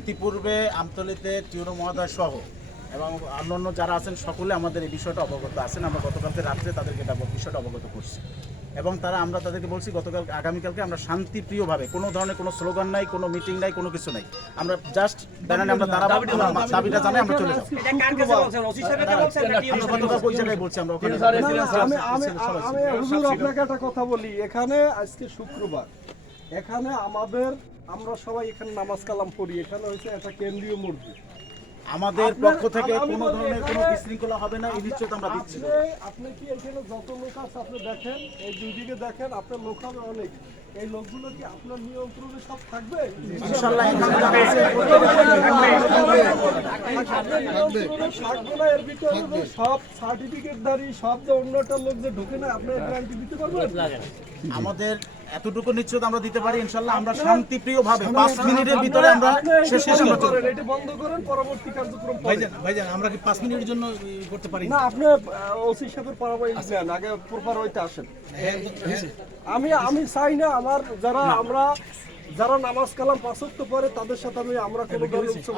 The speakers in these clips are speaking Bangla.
ইতিপূর্বে আমতলীতে টিউনো মহোদয় সহ এবং অন্যান্য যারা আছেন সকলে আমাদের এই বিষয়টা অবগত আছেন। আমরা গতকালকে রাত্রে তাদেরকে এটা বিষয়টা অবগত করছি এবং আমরা তাদেরকে বলছি আগামীকালকে আমরা শান্তিপ্রিয়ভাবে কোনো ধরনের কোনো স্লোগান নাই, কোনো মিটিং নাই, কোনো কিছু নাই, আমরা জাস্ট ব্যানারে আমরা দাবিটা জানাই আমরা চলে যাবো। ওই জায়গায় বলছি আমরা ওখানে। হুজুর আপনাকে একটা কথা বলি, এখানে আজকে শুক্রবার, এখানে আমরা সবাই এখানে নামাজ কালাম পড়ি, এখানে হচ্ছে একটা কেন্দ্রীয় মসজিদ। আমাদের পক্ষ থেকে কোনো ধরনের কোনো বিশৃঙ্খলা হবে না, এই নিশ্চিত আমরা দিচ্ছি। আপনি কি এখানে যত লোক আছে আপনি দেখেন, এই দুই দিকে দেখেন, আপনার লোক হবে অনেক। এই লোকগুলো কি আপনার নিয়ন্ত্রণে সব থাকবে? ইনশাআল্লাহ এর ভিতরে সব সার্টিফিকেটধারী সব যে অন্যটার লোক যে ঢুকে না, আপনার গ্যারান্টি দিতে পারবেন? আমাদের এতটুকু নিশ্চিত আমরা দিতে পারি ইনশাআল্লাহ। আমরা শান্তিপ্রিয়ভাবে 5 মিনিটের ভিতরে আমরা শেষ করেন, এটা বন্ধ করেন, পরবর্তী কার্যক্রম ভাইজান আমরা কি 5 মিনিটের জন্য করতে পারি না? আপনি ওসি সাহেবের পরামর্শ নেন, আগে প্রপার হইতে আসেন। আমি চাই না আমার যারা নামাজ কালাম পাঁচ ওয়াক্ত পড়ে তাদের সাথে আমরা কোনো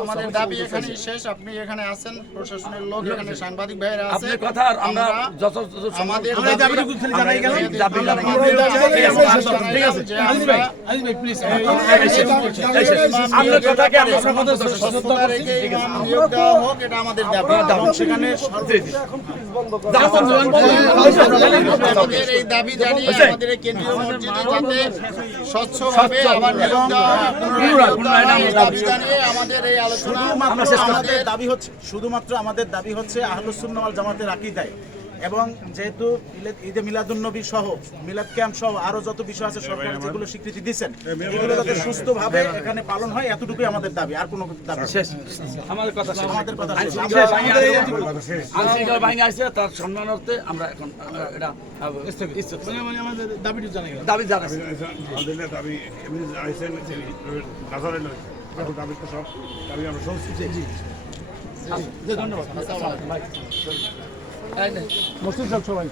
আমাদের দাবি এখানে শেষ। আপনি এখানে আছেন, প্রশাসনের লোক এখানে, সাংবাদিক ভাইরা আছে। আপনার কথা আমরা আমাদের দাবিটুকু খালি জানাই গেলাম। আপনার কথাকে আমরা সমর্থন হোক, এটা আমাদের দাবি। সেখানে আমাদের এই দাবি জানিয়ে আমাদের এই কেন্দ্রীয় মসজিদে যাতে স্বচ্ছভাবে আবার নিয়োগ দেওয়া হয়, দাবি জানিয়ে আমাদের এই আলোচনা শুধুমাত্র আমাদের দাবি হচ্ছে আহলুস সুন্নাহ ওয়াল জামাতের আকীদায়, এবং যেহেতু ঈদে মিলাদুন্নবী সহ মিলাদ ক্যাম্প সহ আরো যত বিষয় আছে সরকার যেগুলো স্বীকৃতি দিচ্ছেন, এগুলো যাতে সুস্থভাবে এখানে পালন হয়, এতটুকুই আমাদের দাবি। আর কোনো দাবি শেষ। আমাদের কথা শেষ। আইনশৃঙ্খলা বাহিনী আসছে, তার সম্মানার্থে আমরা এখন এটা আমাদের দাবিটি জানাই দাবি জানাচ্ছি। ধন্যবাদ। মসজিদ সবাই